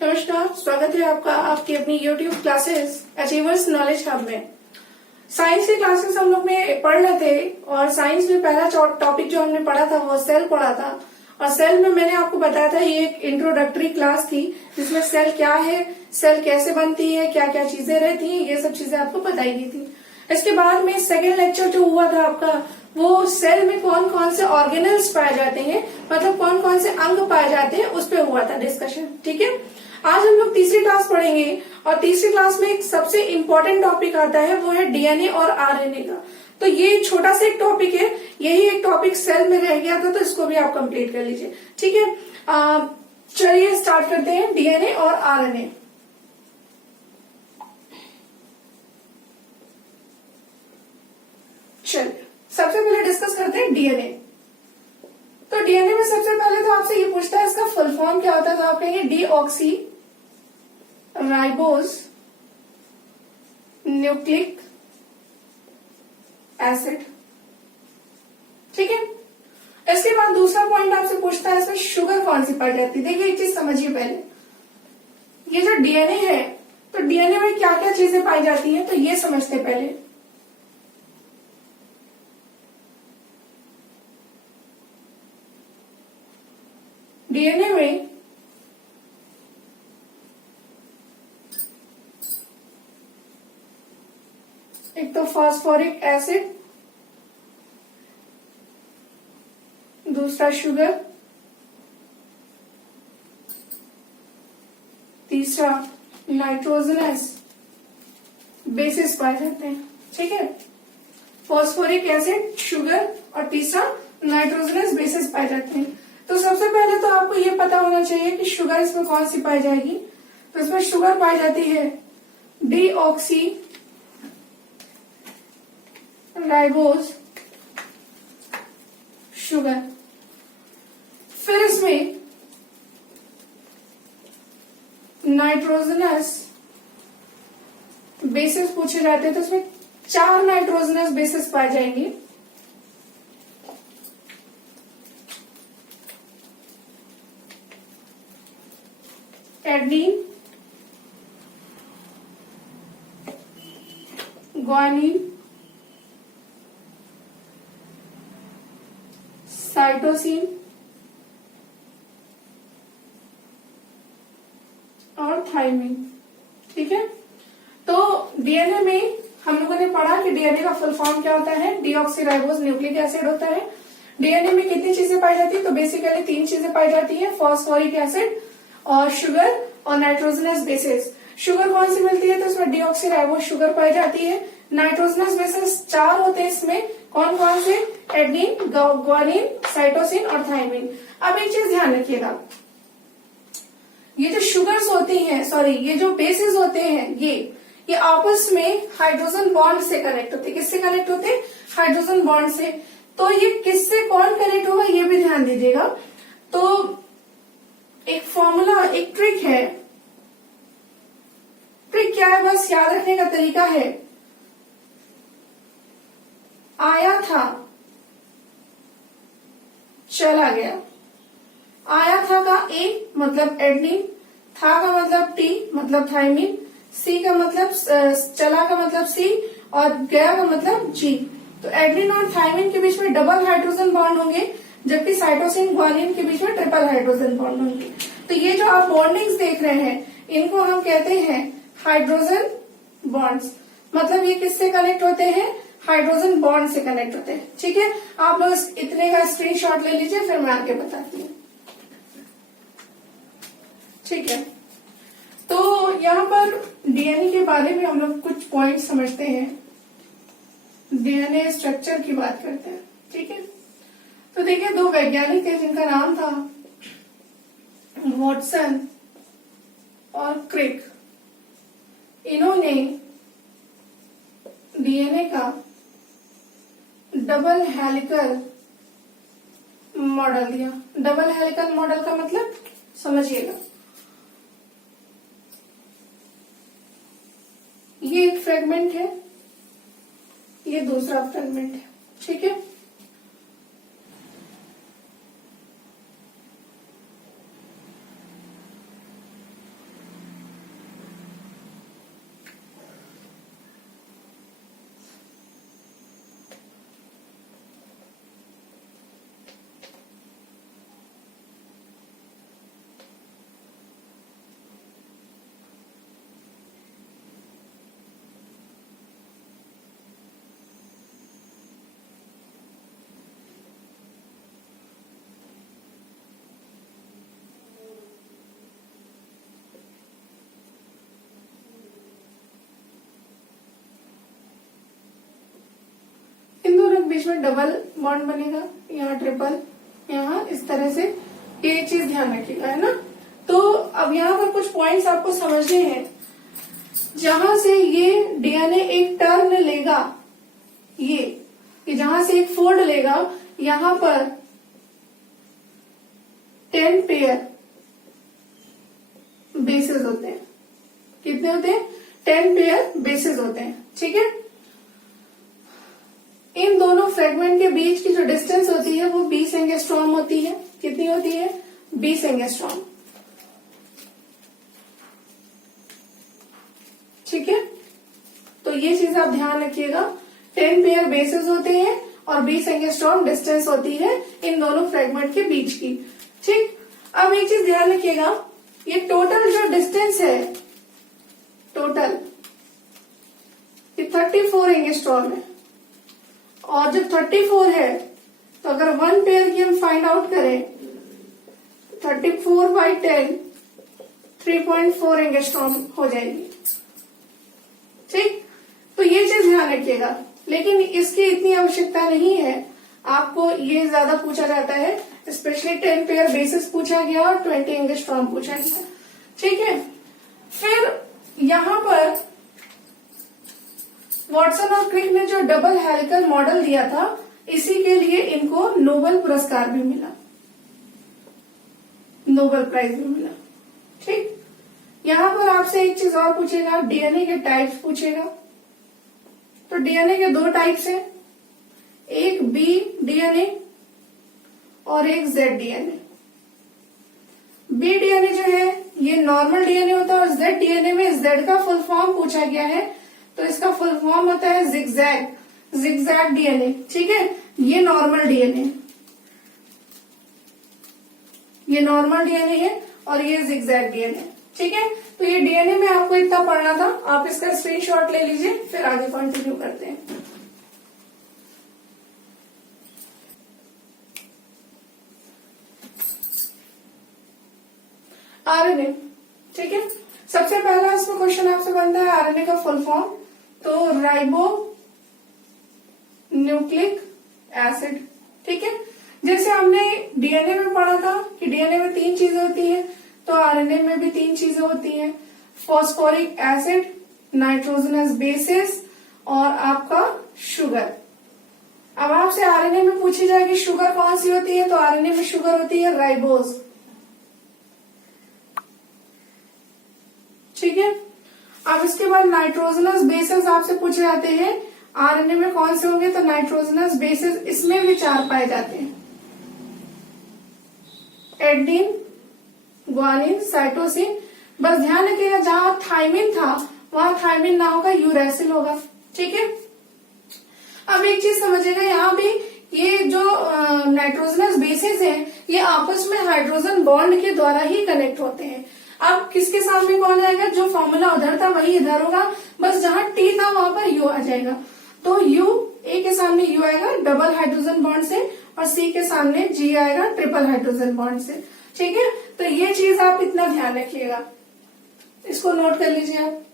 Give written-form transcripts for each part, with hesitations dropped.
नमस्कार, स्वागत है आपका आपकी अपनी YouTube classes achievers knowledge hub में। साइंस की क्लासेस हम लोग में पढ़ रहे थे और साइंस में पहला टॉपिक जो हमने पढ़ा था वो सेल पढ़ा था। और सेल में मैंने आपको बताया था ये एक इंट्रोडक्टरी क्लास थी जिसमें सेल क्या है, सेल कैसे बनती है, क्या क्या चीजें रहती हैं, ये सब चीजें आपको बताई गई थी। इसके बाद में सेकेंड लेक्चर जो हुआ था आपका वो सेल में कौन कौन से ऑर्गेनल्स पाए जाते हैं, मतलब कौन कौन से अंग पाए जाते हैं, उस पर हुआ था डिस्कशन। ठीक है, आज हम लोग तीसरी क्लास पढ़ेंगे और तीसरी क्लास में एक सबसे इम्पोर्टेंट टॉपिक आता है वो है डीएनए और आरएनए का। तो ये छोटा सा एक टॉपिक है, यही एक टॉपिक सेल में रह गया था तो इसको भी आप कंप्लीट कर लीजिए। ठीक है, चलिए स्टार्ट करते हैं डीएनए और आरएनए। चलिए सबसे पहले डिस्कस करते हैं डीएनए। तो डीएनए में सबसे पहले तो आपसे ये पूछता है इसका फुल फॉर्म क्या होता है, तो आप कहेंगे डीऑक्सी राइबोज न्यूक्लिक एसिड। ठीक है, इसके बाद दूसरा पॉइंट आपसे पूछता है इसमें शुगर कौन सी पाई जाती है। देखिए एक चीज समझिए पहले, ये जो डीएनए है तो डीएनए में क्या क्या चीजें पाई जाती हैं तो ये समझते पहले। डीएनए में एक तो फास्फोरिक एसिड, दूसरा शुगर, तीसरा नाइट्रोजनस बेसिस पाए जाते हैं। ठीक है, फास्फोरिक एसिड, शुगर और तीसरा नाइट्रोजनस बेसिस पाए जाते हैं। तो सबसे पहले तो आपको ये पता होना चाहिए कि शुगर इसमें कौन सी पाई जाएगी। तो इसमें शुगर पाई जाती है डीऑक्सी राइबोज शुगर। फिर इसमें नाइट्रोजनस बेसिस पूछे जाते हैं तो इसमें 4 नाइट्रोजनस बेसिस पाए जाएंगे। एडेनिन, ग्वानिन, साइटोसिन और थाइमिन। ठीक है, तो डीएनए में हम लोगों ने पढ़ा कि डीएनए का फुल फॉर्म क्या होता है, डीऑक्सीराइबोज न्यूक्लिक एसिड होता है। डीएनए में कितनी चीजें पाई जाती है, तो बेसिकली 3 चीजें पाई जाती है, फॉस्फोरिक एसिड और शुगर और नाइट्रोजनस बेसिस। शुगर कौन सी मिलती है, तो इसमें डीऑक्सीराइबोज शुगर पाई जाती है। नाइट्रोजनस बेसिस 4 होते हैं इसमें, कौन कौन से, एडेनिन, ग्वानिन, साइटोसिन और थाइमिन। अब एक चीज ध्यान रखिएगा, ये जो शुगर्स होती हैं, सॉरी ये जो बेसिस होते हैं ये आपस में हाइड्रोजन बॉन्ड से कनेक्ट होते हैं। किससे कनेक्ट होते हैं, हाइड्रोजन बॉन्ड से। तो ये किससे कौन कनेक्ट होगा ये भी ध्यान दीजिएगा। तो एक फॉर्मूला, एक ट्रिक है, ट्रिक क्या है बस याद रखने का तरीका है, आया था चला गया। आया था का ए मतलब एडेनिन, था का मतलब टी मतलब थाइमिन, सी का मतलब चला का मतलब सी और गया का मतलब जी। तो एडेनिन और थाइमिन के बीच में डबल हाइड्रोजन बॉन्ड होंगे, जबकि साइटोसिन ग्वानिन के बीच में ट्रिपल हाइड्रोजन बॉन्ड होंगे। तो ये जो आप बॉन्डिंग्स देख रहे हैं इनको हम कहते हैं हाइड्रोजन बॉन्ड्स। मतलब ये किससे कनेक्ट होते हैं, हाइड्रोजन बॉन्ड से कनेक्ट होते हैं। ठीक है, आप लोग इतने का स्क्रीनशॉट ले लीजिए फिर मैं आगे बताती हूँ। ठीक है, तो यहाँ पर डीएनए के बारे में हम लोग कुछ पॉइंट समझते हैं, डीएनए स्ट्रक्चर की बात करते हैं। ठीक है, तो देखिए 2 वैज्ञानिक थे जिनका नाम था वॉटसन और क्रिक। इन्होंने डीएनए का डबल हेलिकल मॉडल दिया। डबल हेलिकल मॉडल का मतलब समझिएगा, ये एक फ्रेगमेंट है, ये दूसरा फ्रेगमेंट है। ठीक है, बीच में डबल बॉन्ड बनेगा, यहाँ ट्रिपल, यहाँ इस तरह से, ये चीज ध्यान रखिएगा, है ना। तो अब यहाँ पर कुछ पॉइंट्स आपको समझने हैं। जहां से ये डीएनए एक टर्न लेगा, ये जहां से एक फोल्ड लेगा, यहां पर 10 पेयर बेसेस होते हैं। कितने होते हैं? 10 पेयर बेसेस होते हैं, ठीक है। इन दोनों फ्रेगमेंट के बीच की जो डिस्टेंस होती है वो 20 एंगस्ट्रॉम होती है। कितनी होती है? 20 एंगस्ट्रॉम, ठीक है। तो ये चीज आप ध्यान रखिएगा, 10 पेयर बेसेस होते हैं और 20 एंगस्ट्रॉम डिस्टेंस होती है इन दोनों फ्रेगमेंट के बीच की, ठीक। अब एक चीज ध्यान रखिएगा, ये टोटल जो डिस्टेंस है, टोटल ये 34 एंगस्ट्रॉम है। और जब 34 है तो अगर 1 पेयर की हम फाइंड आउट करें, 34/10 3.4 एंगस्ट्रॉम हो जाएगी, ठीक। तो ये चीज ध्यान रखिएगा, लेकिन इसकी इतनी आवश्यकता नहीं है। आपको ये ज्यादा पूछा जाता है, स्पेशली 10 पेयर बेसिस पूछा गया और 20 एंगस्ट्रॉम पूछा गया, ठीक है। फिर यहां पर वॉटसन और क्रिक ने जो डबल हेलिकल मॉडल दिया था, इसी के लिए इनको नोबेल पुरस्कार भी मिला, नोबेल प्राइज भी मिला, ठीक। यहां पर आपसे एक चीज और पूछेगा, डीएनए के टाइप्स पूछेगा। तो डीएनए के 2 टाइप्स हैं, एक बी डीएनए और एक जेड डीएनए। बी डीएनए जो है ये नॉर्मल डीएनए होता है और जेड डीएनए में जेड का फुल फॉर्म पूछा गया है, तो इसका फुल फॉर्म होता है जिगजैग, जिगजैग डीएनए, ठीक है। ये नॉर्मल डीएनए, ये नॉर्मल डीएनए है और ये जिगजैग डीएनए, ठीक है। तो ये डीएनए में आपको इतना पढ़ना था, आप इसका स्क्रीनशॉट ले लीजिए, फिर आगे कंटिन्यू करते हैं। आरएनए, ठीक है। सबसे पहला इसमें क्वेश्चन आपसे बनता है आरएनए का फुल फॉर्म, तो राइबो न्यूक्लिक एसिड, ठीक है। जैसे हमने डीएनए में पढ़ा था कि डीएनए में 3 चीजें होती हैं, तो आरएनए में भी 3 चीजें होती हैं, फॉस्फोरिक एसिड, नाइट्रोजनस बेसिस और आपका शुगर। अब आपसे आरएनए में पूछी जाएगी शुगर कौन सी होती है, तो आरएनए में शुगर होती है राइबोज, ठीक है। अब इसके बाद नाइट्रोजनस बेसिस आपसे पूछे जाते हैं, आरएनए में कौन से होंगे, तो नाइट्रोजनस बेसिस इसमें भी 4 पाए जाते हैं, एडेनिन, ग्वानिन, साइटोसिन। बस ध्यान रखिएगा जहां थाइमिन था वहां थाइमिन ना होगा, यूरैसिल होगा, ठीक है। अब एक चीज समझिएगा, यहाँ भी ये जो नाइट्रोजनस बेसिस हैं, ये आपस में हाइड्रोजन बॉन्ड के द्वारा ही कनेक्ट होते हैं। अब किसके सामने कौन आएगा, जो फॉर्मूला उधर था वही इधर होगा, बस जहां टी था वहां पर यू आ जाएगा। तो यू, ए के सामने यू आएगा डबल हाइड्रोजन बॉन्ड से, और सी के सामने जी आएगा ट्रिपल हाइड्रोजन बॉन्ड से, ठीक है। तो ये चीज आप इतना ध्यान रखिएगा, इसको नोट कर लीजिए आप।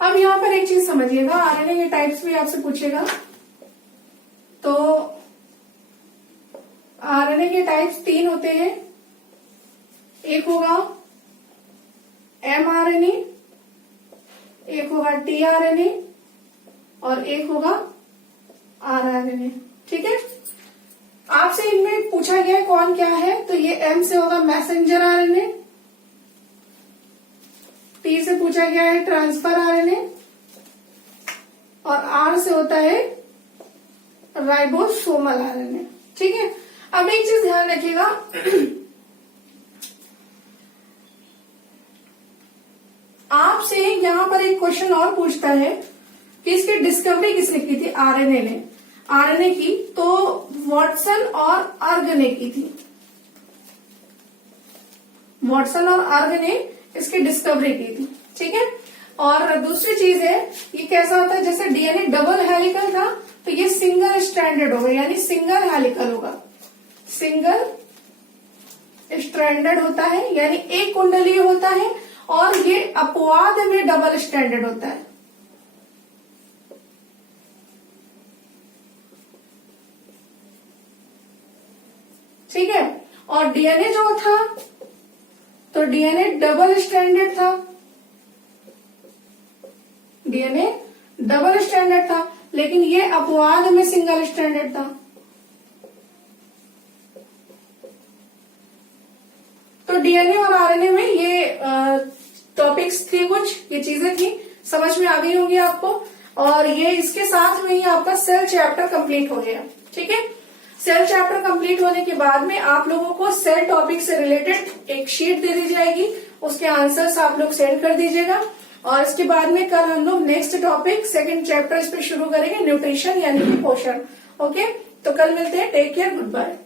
अब यहाँ पर एक चीज समझिएगा, आरएनए के टाइप्स भी आपसे पूछेगा। तो आरएनए के टाइप्स 3 होते हैं, एक होगा एमआरएनए, एक होगा टीआरएनए और एक होगा आरआरएनए, ठीक है। आपसे इनमें पूछा गया है कौन क्या है, तो ये एम से होगा मैसेंजर आरएनए, टी से पूछा गया है ट्रांसफर आरएनए और आर से होता है राइबोसोमल आरएनए, ठीक है। अब एक चीज ध्यान रखिएगा, आपसे यहां पर एक क्वेश्चन और पूछता है कि इसकी डिस्कवरी किसने की थी, आरएनए ने, आरएनए की, तो वॉटसन और अर्ग ने की थी। वॉटसन और अर्ग ने इसकी डिस्कवरी की थी, ठीक है। और दूसरी चीज है, ये कैसा होता है, जैसे डीएनए डबल हेलिकल था तो ये सिंगल स्ट्रैंडेड होगा, यानी सिंगल हेलिकल होगा, सिंगल स्ट्रैंडेड होता है, यानी एक कुंडलीय होता है और ये अपवाद में डबल स्टैंडर्ड होता है। ठीक है, और डीएनए जो था, तो डीएनए डबल स्टैंडर्ड था, डीएनए डबल स्टैंडर्ड था, लेकिन ये अपवाद में सिंगल स्टैंडर्ड था। तो डीएनए और आरएनए में ये टॉपिक्स थे, कुछ ये चीजें थी, समझ में आ गई होंगी आपको। और ये इसके साथ में ही आपका सेल चैप्टर कंप्लीट हो गया। ठीक है, सेल चैप्टर कंप्लीट होने के बाद में आप लोगों को सेल टॉपिक से रिलेटेड एक शीट दे दी जाएगी, उसके आंसर्स आप लोग सेंड कर दीजिएगा। और इसके बाद में कल हम लोग नेक्स्ट टॉपिक सेकंड चैप्टर इस पे शुरू करेंगे, न्यूट्रिशन यानी कि पोषण। ओके, तो कल मिलते हैं, टेक केयर, गुड बाय।